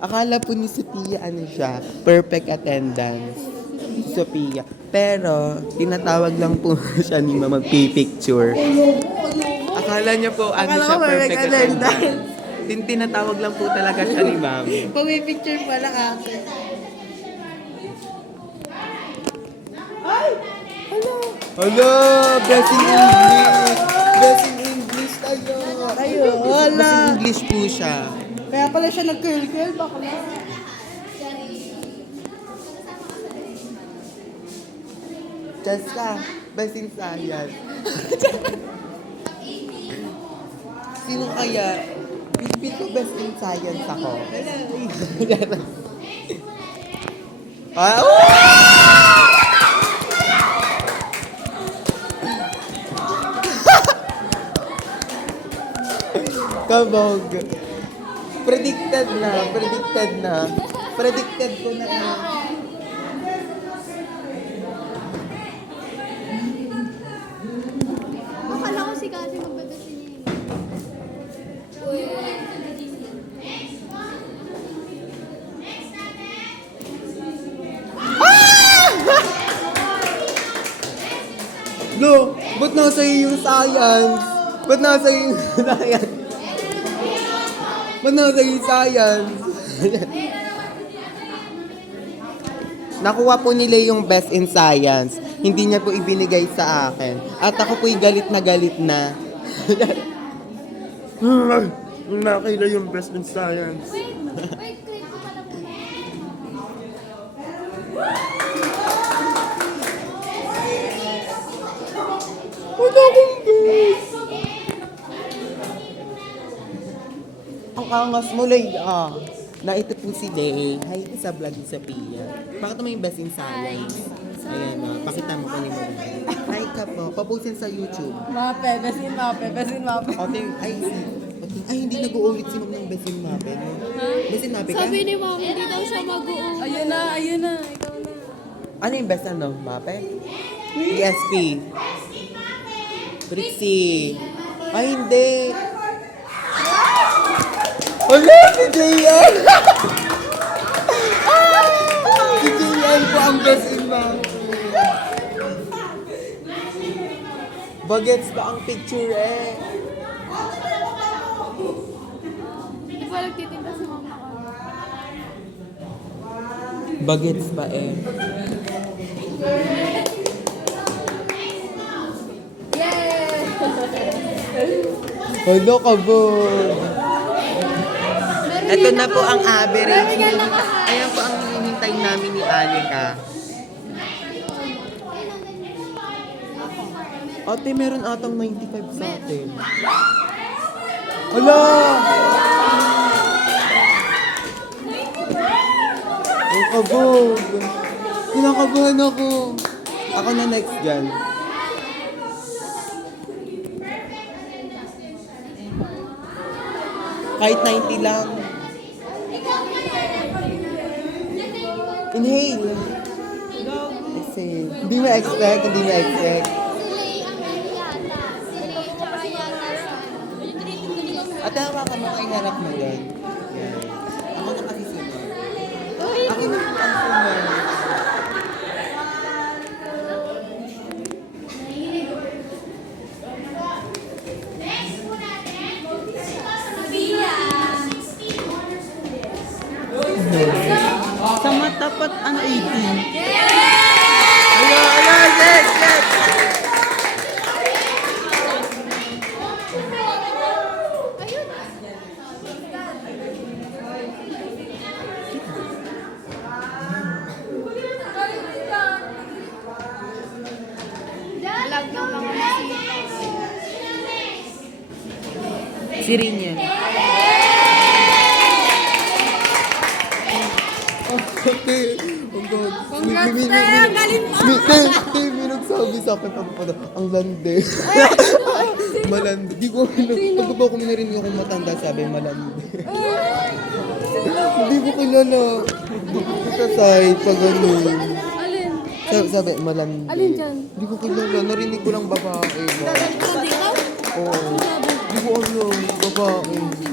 Akala po ni Sophia, ano siya, perfect attendance. Sophia. Pero, tinatawag lang po siya ni Mama magpipicture. Akala niya po, ano Akala siya, ko perfect perfect attendance. Tinatawag lang po talaga siya ni Mami. Pumipicture pala ako. Hala! Blessing English! Blessing English tayo! Ayun, wala. Blessing English po siya. Kaya pala siya nag-curl-curl, bakla. Just ka, blessing science. Sino kaya? Feel ko best in science ako. Ah, kabog. Predicted na. Predicted ko na. Akala ko si Kasi magbabasin niya No, ba't nasa iyo yung science? Ba't nasa iyo yung science? Ba't nasa iyo yung science? Nakuha po nila yung best in science. Hindi niya po ibinigay sa akin. At ako po'y galit na galit na. Nakila yung best in science. Wait, click ko pala po. Wala akong best. Ang angas mo, Layla. Na ito po si Day. Hi sa vlog ni Sophia. Bakit naman yung best in science? Ayan o, pakita mo kanina mo. Hi ka po. Paposin sa YouTube. Mape, besin mape. O, ay, hindi nag-uulit si Ma'am ng best in mape. No? Best in mape ka? Sabi ni Mom, hindi daw siya mag-uong. Ayun na. Ikaw na. Ano yung best ano? Mape? ESP. Trixie. Ay, hindi. Hala, si Jayan! Si Jayan po ang best in mape. Bagets ba ang picture eh? Hindi pa nagtitinda si Mom ako. Bagets ba eh? Hala ka ba? Ito na po ang average. Ayan po ang hinihintay namin ni Anika. Ate, meron atang 95 sa atin. Hala! Ang kabog. Kinakabahan ako. Ako na next dyan. Kahit 90 lang. Inhale. Kasi, hindi ma-expect. Si Lay ang yata. Si Lay tsaka yata siya. At hawakan mo kay harap mo yan. Yan. Ako na kasi sunod. Ako na ang sunod. Sa matapat, 18. Yes! Vlog ng mga Si Rinya. Okay. Oh God. Congrats, te! Ang galing mo! May nagsabi sa akin ang lande. Malande. Di ko, pagbabaw ko narinig akong matanda sabi malande. Hindi ko kilala. Sa side, pag ano. Alin? Sabi, malande. Alin dyan? Hindi ko kilala. Narinig ko lang babae. Dito? Oo. Hindi ko alam. Babae.